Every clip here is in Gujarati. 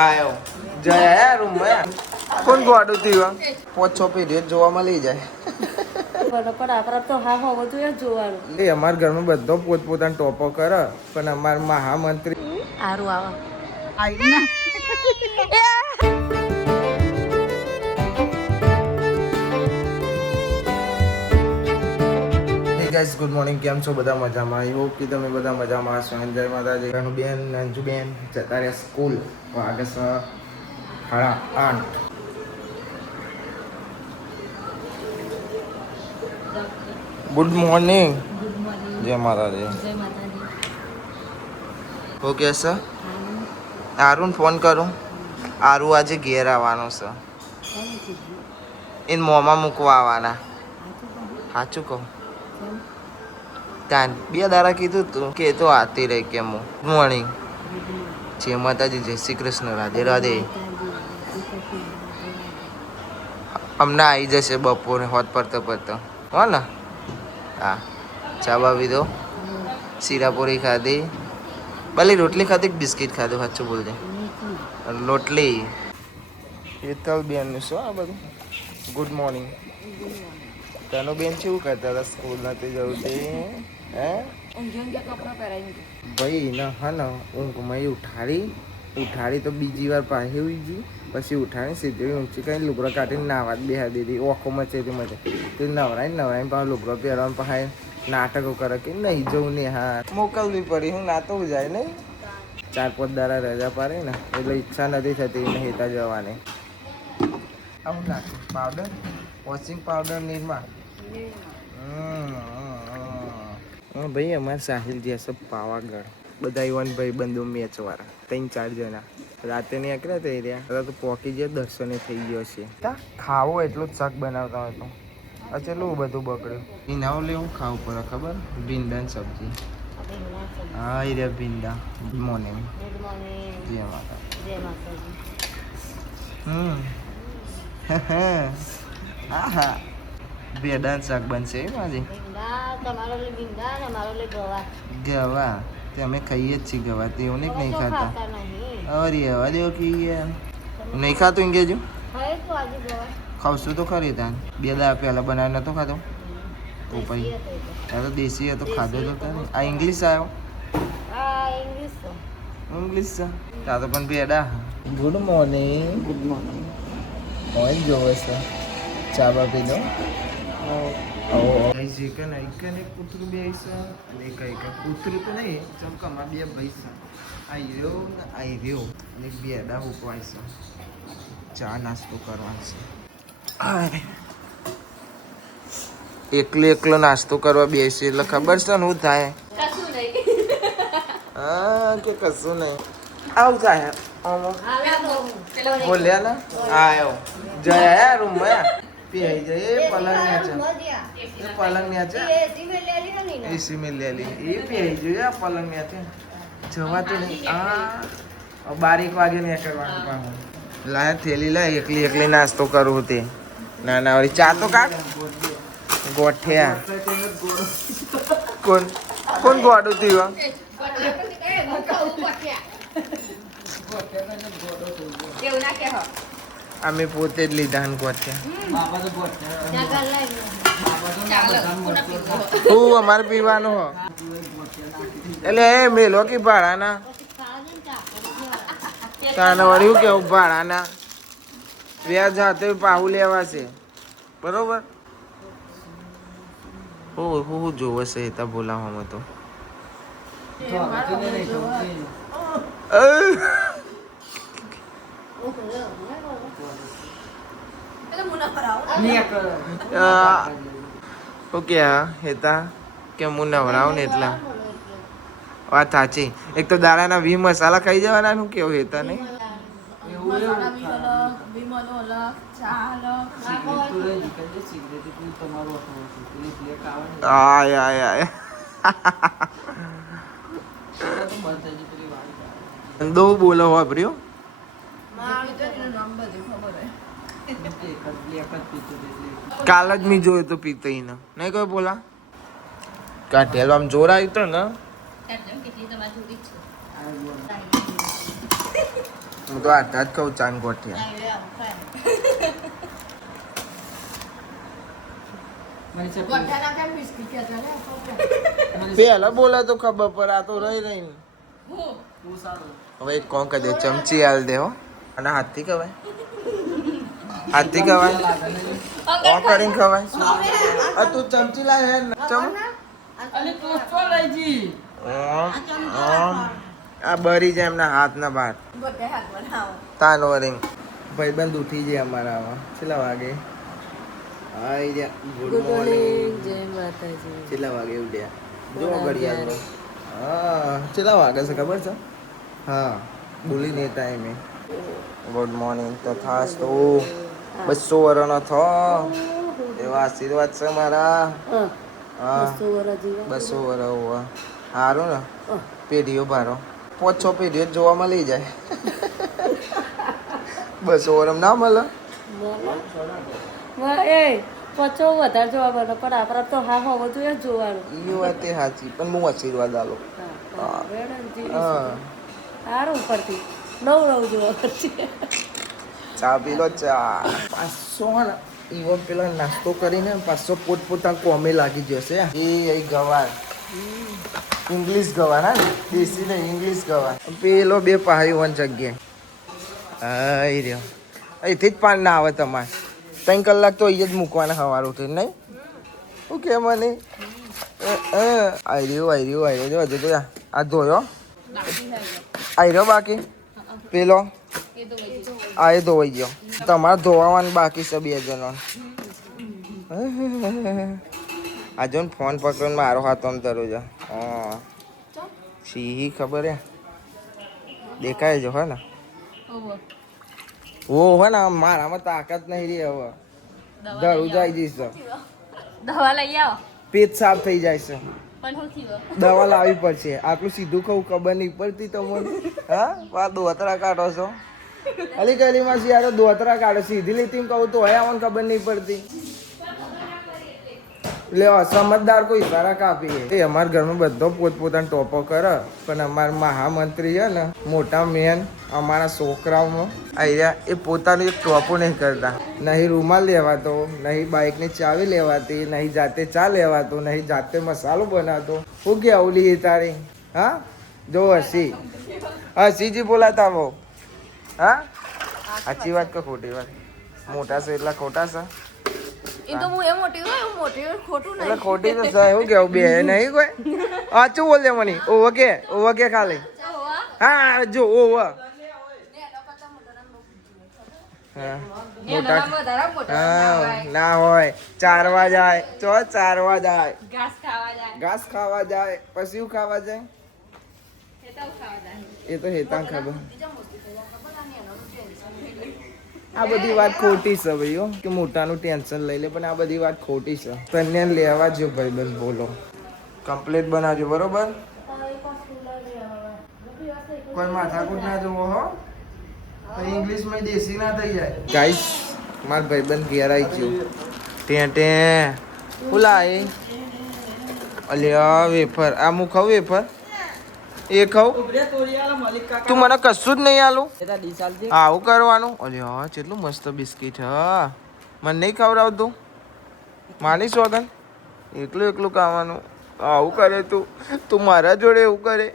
આયો જયા રૂમમાં કોણ ગોડું થયું પોચ છ પેઢીઓ જોવા મળી જાય એ અમારા ઘરમાં બધો પોતપોતાનો ટોપો કરે પણ અમારા મહામંત્રી સારું આવે ગાઈસ ગુડ મોર્નિંગ કેમ છો બધા મજામાં આઈ હોપ કે તમે બધા મજામાં હશો જય માતાજી બેન અંજુ બેન જતા રહ્યા સ્કૂલ વાગે 8:30 ગુડ મોર્નિંગ જય માતાજી ઓકે સર આરુન ફોન કરું આરુ આજે ઘેર આવવાનો છે એને મોંમાં મૂકવા આવવાના સાચું કહું તાન 2 દાડા કીધું તું કે તો આતી રહી કેમ ગુડ મોર્નિંગ જય માતાજી જય શ્રી કૃષ્ણ રાધે રાધે હમણાં આવી જશે બપોરે હોત પડતો હો ને હા ચા બાવી દો શીરાપુરી ખાધી ભલે રોટલી ખાધી કે બિસ્કિટ ખાધું સાચું બોલજે રોટલી હેતલ બેનનું શું આ બધું ગુડ મોર્નિંગ તનો બેન શું કરતા હતા સ્કૂલ નથી જવું તે હે ભાઈ ને હા ને ઊંઘમાં ઉઠાડી તો બીજી વાર પાછી ઉઈ ગઈ પછી ઉઠાડી સીધી ઊંચી કરીને લુગડો કાઢીને નાવા બેહા દીધી ઓખો મચેતી મચે તે નવરાઈને પાછો લુગડો પહેરવાનું પાછા નાટકો કરે કે નહીં જવું ને હા મોકલવી પડી હું નાતો જાય નહીં 4-5 દાડા રજા પાડે ને એટલે ઈચ્છા નથી થતી નહીં જવાની આવું નાખું પાવડર વોશિંગ પાવડર નિરમા ભાઈ અમારે સાહિલ જશે પાવાગઢ બધા યુવાન ભાઈ બંધુ મેચ વાળા 3-4 જણા રાતે નીકળ્યા હતા રહ્યા તો પોકી ગયા દર્શને થઈ ગયો છે ખાવો એટલું જ શાક બનાવતા હોય તો ચેલું બધું બગડ્યું ભીંડાઓ લેવું ખાવું પડે ખબર ભીંડા સબ્જી હા એ રહ્યા ભીંડા ગુડ મોર્નિંગ જય માતા હા ભેડા શાક બનશે માજી ગવા તે અમે ખાઈએ જ છીએ ગવા તેવું નહીં ખાતા અરે હવા દેવો કે નહીં ખાતું ઇંગેજુ ખાવશું તો ખરી તાન 2 દાડા પહેલાં બનાવી નહોતો ખાતો તો પછી તો દેશી હતો ખાધો તો તારે આ ઇંગ્લિશ આવ્યો ઇંગ્લિશ છે તા તો પણ ભેડા ગુડ મોર્નિંગ ઓઇલ જોવે છે ચા બા પી દો કૂતરું બે અને કઈ કૂતરું તો નહીં ચમકામાં 2 ભૈસા આવી રહ્યો અને ભેડા ઉકવાય છે ચા નાસ્તો કરવાનો છે એકલો નાસ્તો કરવા બેસી એટલે ખબર છે ને શું થાય હા કે કશું નહીં આવું થાય બોલ્યા ને આવ્યો જયા રૂમમાં પીઆઈ જાય પલંગ ન્યા છે એસી મેં લે લી એ પીઆઈ જોઈએ પલંગ ન્યા છે જવાતું નહીં આ 12 વાગે ને કરવાનું પાછું લાય થેલી લાય એકલી નાસ્તો કરું તે ના વળી ચા તો કાઢ ગોઠિયા કોણ ગોડું થયું અમે પોતે જ લીધા ને ગોઠિયા અમારે પીવાનું હો એટલે એ મેલો કે ભાડાના તાને વળ્યું કેવું ભાડાના વ્યાજ હાથે પાહુ લેવા છે બરોબર હું જોવે છે તા બોલાવવામાં તો ઓકે હા હેતા કે હું નવરાવ ને એટલા વાત સાચી એક તો દાડાના 20 મસાલા ખાઈ જવાના શું કેવું હેતા નહીં દો બોલો વાપર્યો કાલ જ મેં જોયું તો પીતો નહીં કોઈ બોલા કાઢેલો આમ જોર આવ્યું તો ને હું તો આટલા જ કહું ચાંદ ગોઠિયા. પેલા બોલા તો ખબર પર આ તો રહી રહી. હવે એક કોણ કરી દે ચમચી હાલ દે હો. અને હાથથી ખવાય હાથથી ખવાય કોણ કરીને ખવાય. તું ચમચી લાય હે આ બરી જાય એમના હાથ ના બાર તાનો રિંગ ભાઈબંધ ઉઠી જાય અમારા આવા કેટલા વાગે આઈ ગયા. ગુડ મોર્નિંગ જય માતાજી. કેટલા વાગે ઉઠ્યા જો ઘડિયાળ. હા કેટલા વાગે છે ખબર છે? હા બોલી નહીં ટાઈમે. ગુડ મોર્નિંગ તો થાસ તો 200 વર્ષનો થો એવા આશીર્વાદ છે મારા. હા 200 વર્ષ હોવા સારું ને. પેઢીઓ ભારો 5-6 પેઢીઓ જોવા મળી જાય. 200 વર્ષ ના મળે એ પચો વધારે જોવા મળે પણ આપણા તો હા હોવો જોઈએ જોવાનું. એ વાત એ સાચી પણ હું આશીર્વાદ આલો. સારું ઉપરથી નવ જોવા પડશે. ચા પી લો ચા. 500 ને એવો પેલા નાસ્તો કરીને 500 પોતપોતા કોમે લાગી જશે. એ ગવાર ઇંગ્લિશ ગવાર હા દેશી ને ઇંગ્લિશ ગવાર. પેલો 2 પહાડી વન જગ્યાએ આઈ રહ્યો. અહીંથી જ પાણી ના આવે તમારે 3 કલાક તો અહીંયા જ મૂકવાના સવાર ઉઠીને નહીં. શું કે મને આઈ રહ્યો જો હજુ તો આ ધોયો આઈ રહ્યો બાકી પેલો આ એ ધોવાઈ ગયો. તમારે ધોવાનું બાકી છે 2 જણો. આ જો ને ફોન પકડીને મારો હાથ આમ ધરું છે. હા સિંહી ખબર હે દેખાય જો હે ને. ઓ હે ને મારામાં તાકાત નહીં રહી હવે. ધરું જાય જઈશ દવા લઈ આવો પેટ સાફ થઈ જાય છે. પણ હું થયો દવા લાવવી પડશે. આટલું સીધું ખાવું ખબર નહીં પડતી તમને. હા દોતરા કાઢો છો અલી કલી માં યાર દોતરા કાઢો સીધી લીટી કહું તો હોય આવન ખબર નહીં પડતી. લે સમજદાર કોઈ સારા કાપી એ અમારા ઘરમાં બધો પોતપોતાનો ટોપો કરે પણ અમારા મહામંત્રી છે ને મોટા મેન અમારા છોકરાઓમાં અહીંયા એ પોતાનું એક ટોપો નહીં કરતા. નહીં રૂમાલ લેવાતો, નહીં બાઇકની ચાવી લેવાતી, નહીં જાતે ચા લેવાતો, નહીં જાતે મસાલો બનાવતો. શું કે આવલી તારી? હા જો હસીજી બોલાતા હો. હા સાચી વાત કે ખોટી વાત? મોટા છે એટલા ખોટા છે. એ તો હું એ મોટી હોય મોટી ખોટું નહીં. એટલે ખોટી તો છે એવું કેવું બે નહીં કોઈ. સાચું બોલ દે મને. ઓવા કે ખાલી હા જો ઓવા ના હોય ચારવા જાય તો ચારવા જાય ઘાસ ખાવા જાય પછી શું ખાવા જાય એ તો હેતા ખબર. આ બધી વાત ખોટી છે ભાઈઓ કે મોટાનું ટેન્શન લઈ લે પણ આ બધી વાત ખોટી છે. તને લેવા જો ભાઈબંધ બોલો કમ્પ્લીટ બનાવજો બરોબર. કોઈ માથાકૂટ ના જોવો હો. ઇંગ્લિશ માં દેશી ના થઈ જાય. ગાઈસ માર ભાઈબંધ ઘેર આવી ગયો. ટે ફુલાય અલ્યા વેફર આ હું ખાઉં વેફર એ ખાઉં તું મને કશું જ નહીં આલું. આવું કરવાનું અલ્યા કેટલું મસ્ત બિસ્કીટ હા મને નહીં ખવડાવતું માની સોગન એકલું ખાવાનું. આવું કરે તું મારા જોડે એવું કરે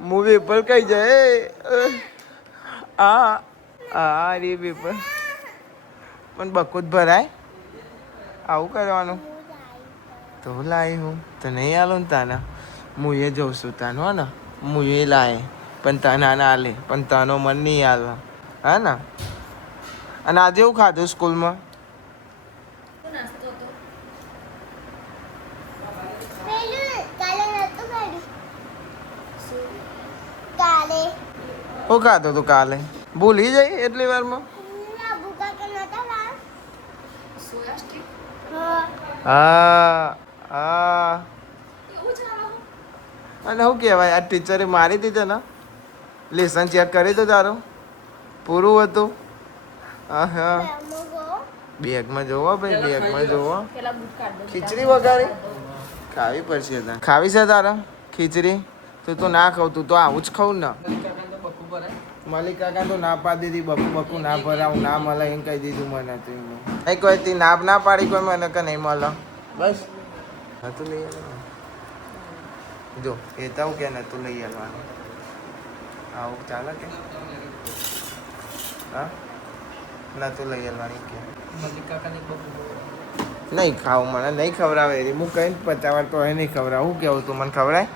હું વેફર ખાઈ જાય. રે વેફર પણ બકુત ભરાય આવું કરવાનું. તો લાવી હું તો નહીં આલું ને તાના હું એ જઉં છું તાનો હે ને હું એ લાવે પણ તાના ના આલે પણ તાનો મન નહીં આલે હા ને. અને આજે એવું ખાધું સ્કૂલમાં શું ખાધું તું કાલે ભૂલી જાય એટલી વારમાં? હા અને શું કહેવાય આ ટીચરે મારી દીધે ને લેસન ચેક કરી તો તારું પૂરું હતું. હા બેગમાં જોવો ભાઈ બેગમાં જોવો. ખીચડી વગાડી ખાવી પડશે તારે. ખાવી છે તારે ખીચડી? તું તો ના ખાવ તું તો આવું જ ખાવું ને. મલિક કાકા તો ના પાડી દીધી બકુ બકુ ના ભરાવું ના મળે એમ કહી દીધું મને તો એમને કોઈ તી નાપ ના પાડી કોઈ મને કે નહીં મળે બસ નતું લઈ આવવાનું જો એ તો કે નતું લઈ આવવાનું આવું ચાલે કે હા નતું લઈ આવવાની કે નહીં ખાવું મને નહીં ખવડાવે હું કઈ 50 વાર તો એ નહીં ખવડાવું શું કેવું તું મને ખવડાય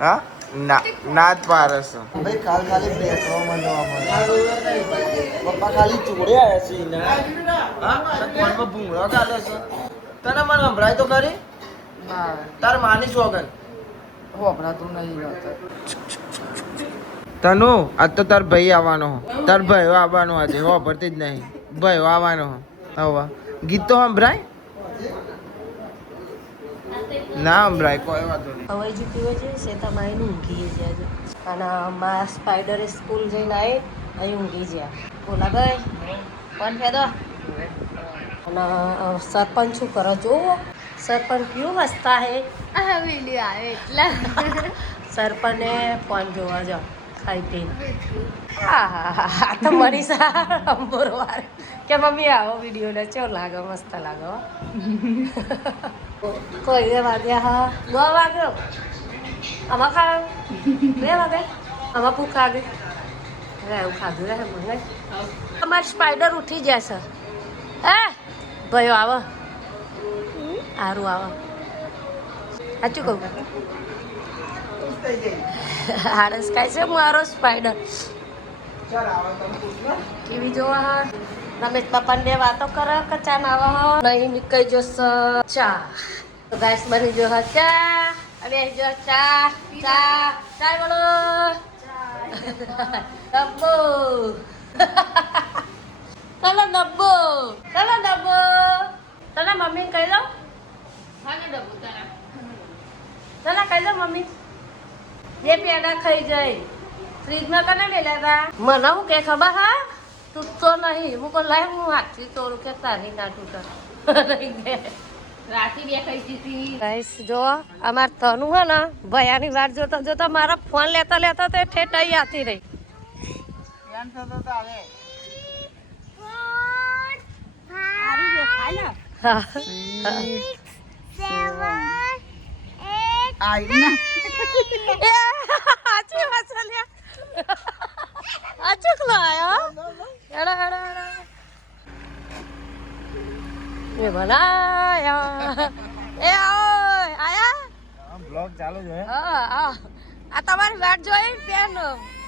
હા ના ના જ પારસ ભાઈ કાલ ખાલી બેસવા માંડવા પપ્પા ખાલી ચોડે આવ્યા છે હા કોનમાં ભૂંગળો કાઢે છે તને મને સંભળાય તો ખરી તાર માની સોગન હોભરાતું નહીં તનુ આજ તો તાર ભાઈ આવવાનો તાર ભાઈઓ આવવાનો આજે હોભરતી જ નહીં ભાઈઓ આવવાનો હવે ગીત તો સંભળાય ના સંભળાય કોઈ વાંધો નહીં હવે જે પીવો છે છે તમારે ઊંઘી જાય અને માં સ્પાઈડરે સ્કૂલ જઈને આવી અહીં ઊંઘી ગયા બોલા ગઈ કોણ ફેદો અને સરપંચ શું કરો જોવો સરપંચ કયું હસતા હે આ વિડીયો આવે એટલે સરપંચને ફોન જોવા જાઓ ખાઈ પીને હા હા હા તો મનીષા અંબોરવાર કે મમ્મી આવો વિડીયો ને ચો લાગે મસ્ત લાગો કોઈ બે વાગ્યા હા 2 વાગ્યો આમાં ખાવ 2 વાગે આમાં ભૂખ લાગે એવું ખાધું રહે મને અમારે સ્પાઈડર ઉઠી જશે એ ભાઈઓ આવો સારું આવો સાચું કહું હારસ ખાય છે મારો સ્પાઈડર ટીવી જોવા રમેશ પપ્પાને બે વાતો કરે કે ચા નાવા નહીં નીકળી જશે ચા તો ગાઈસ બની જો ચા અને જો ચા ચા ચા બોલો ડબ્બો ચલો ડબ્બો ચલો ડબ્બો ચલો મમ્મી કહી દો ચલો કહી દો મમ્મી જે પેડા ખાઈ જાય ફ્રીજમાં કને મેલ્યા હતા મને હું કે ખબર હા તૂટતો નહીં હું કોઈ લાય હું હાથથી તોડું કે તારી ના તૂટે રાતી બે ખાઈ દીધી ગાઈસ જો અમાર તનું હે ને ભયાની વાત જોતા જોતા મારો ફોન લેતા લેતા તે ઠેઠ અહીં આતી રહી હા આચી મસાલ્યા આચુક લાયો એડા એડા એડા એ બનાયા એ આયા બ્લોગ ચાલુ છે હા આ તમારી વાટ જોઈ પેન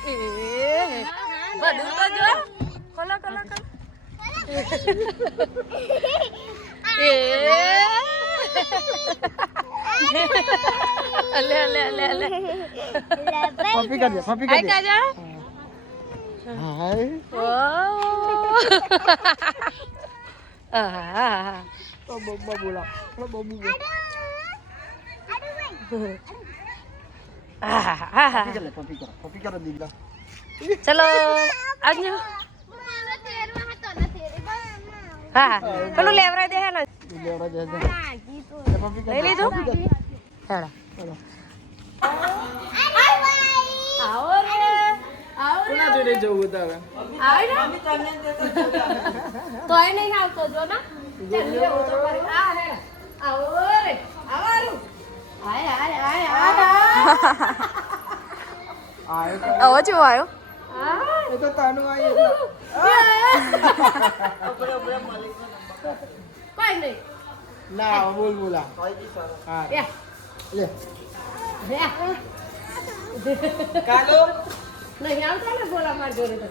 એ બધું તો જો કોલા કોલા કોલા એ લે લે લે લે કોફી કર દે આઈ કાજા હાય ઓ આહા ઓ બબ્બા બોલા ઓ બબ્બુ આહા કોફી કર દીધા ચલો આજ્ઞા હા પેલું લેવરાઈ દે હે ને લઈ લીધું હેડા આવો રે કોના જોડે જવું તારે આવે ને તોય નહીં આવતો જો ના જલ્દી ઓછો કરી આ હે આવો રે આવારું આય આય આય આય આયો આવો છો આવ્યો એ તો તાનું આઈ કોઈ નહીં ના બોલ બોલા હા યા લે યા કાલો નહીં આવતા ને બોલા માર જોડે તો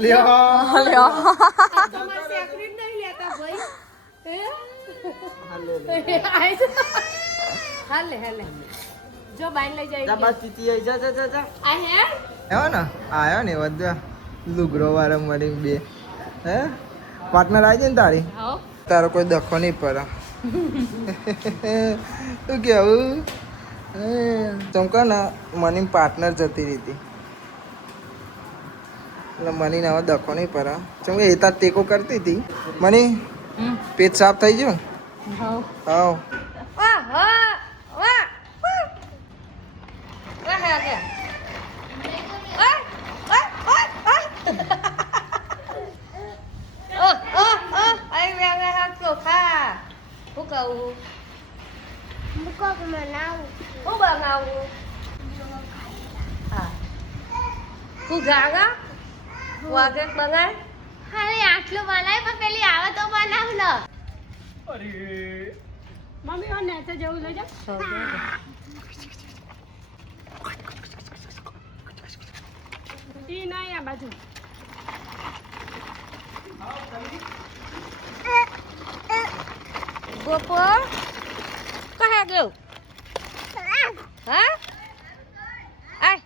લ્યો તમારે સેકરી નહીં લેતા ભાઈ હાલે હાલે જો બાઈન લઈ જાય જા બસ તીતી આઈ જા જા જા જા આ હે આવ્યો ને આવ્યો ને બધા લુગડો વાળા મળી બે હે પાર્ટનર આવી જાય ને તારી આવો તારો કોઈ દખો નહીં પડે તું કેવું ચમકા ને મની પાર્ટનર જતી રહી હતી એટલે મનીને હવે દખો નહીં પડે ચમ કે એ તાર ટેકો કરતી હતી મની પેટ સાફ થઈ ગયું હા હા વાહ વાહ વાહ વાહ હે હે બનાવું? હું બનાવું? હા તું ગાગા વાગે બનાય અરે આટલું બનાય પણ પેલી આવે તો બનાવ ને મમ્મી આ નેચે જવું લઈ જા ઈ નહીં આ બાજુ ગોપો કહે ગયો હા આય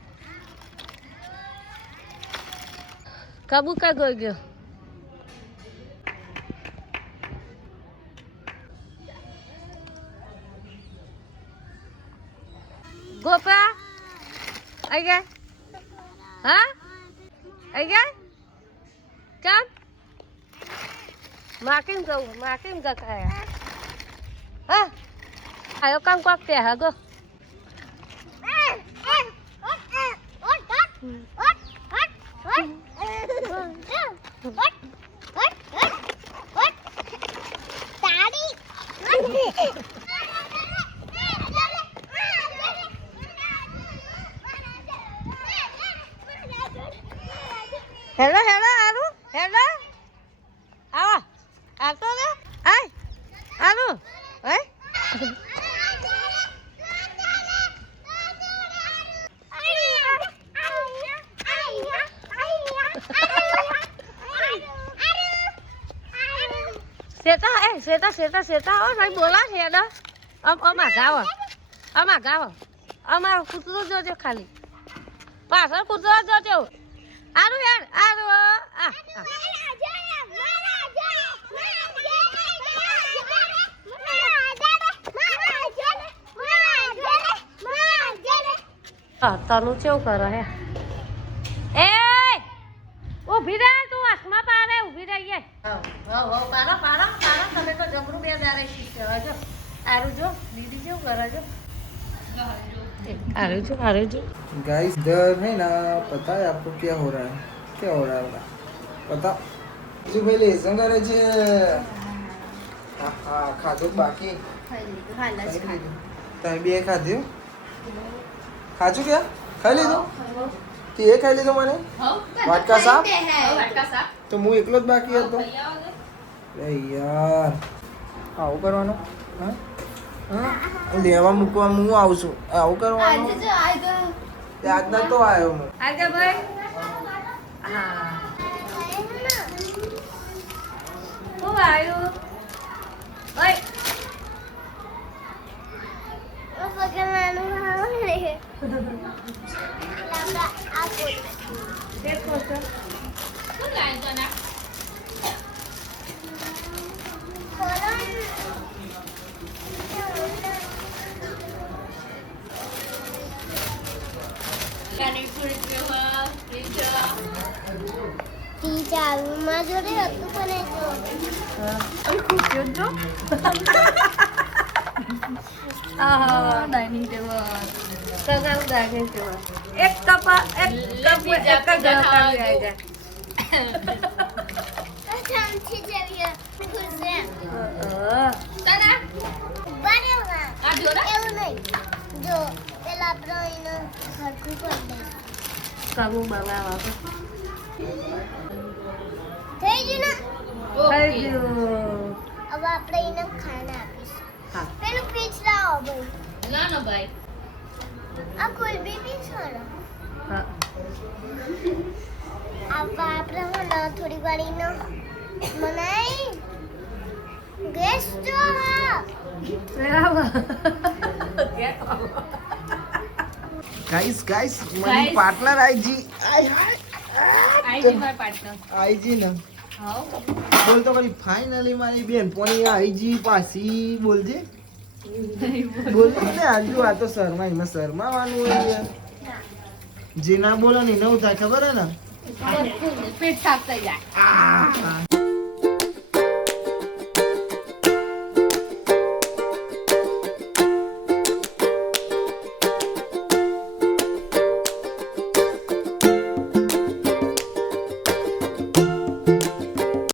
કબુ કા ગયો ગોપા આઈ ગયા હા આઈ ગયા કેમ માકીમ કાકા હા આયો કામ કોક તે હા go hello hello Aru hello આવા આવતો ને આય આરુ હે સેતા ઓ ભાઈ બોલા છે ને અમા ગાવ અમારો કૂતરો જોજો ખાલી પાછળ કૂતરો જોજો આરું યાર આરું તનું કેવું કરે હે એ ઊભી રહે તું આસમા પારે ઊભી રહીએ પારા તમે તો જબરું બે દારે શીખે જો આરું જો દીદી કેવું કરે જો आरे जो गाइस इधर है ना पता है आपको क्या हो रहा है पता जो भाई लेसन करे छे હા ખાધું બાકી તમે બે ખાધું ખાધું કે ખાઈ લીધું તે ખાઈ લીધું મને વાટકા સાપ તો હું એકલો જ બાકી હતો યાર આવું કરવાનું હા લેવા મૂકવા હું આવું છું આવું કરવાનું યાદ નતો આવ્યો હું આગળ ભાઈ હા હું આવ્યું ઓય ચાલુમાં જોડે હતું પણ ડાઇનિંગ ટેબલ એક કપ એક આવી જાય ચામચી જેવી ખુરશી એવું નહીં જો પેલા આપણે એને હરખું કરી દે કબુ બનાવવા થઈ ગયું ને થઈ ગયું હવે આપણે એને ખાના આપીશું હા પેલું પીચ લાવો ભાઈ ના ભાઈ આ કોલબી પીચ વાળો હા આપણે હું થોડી વાર એને બનાવી ગેસ જો હા गाइस मेरी पार्टनर आईजी આઈજી માર પાર્ટનર आईजी ना હાઉ बोल तो करी फाइनली मारी बेन पोनी आईजी पासी बोल जे बोल ने आजू आ तो शर्मा में शर्मा वानु है जे ना बोलो नहीं ना उठा खबर है ना પેટ સાફ થઈ જાય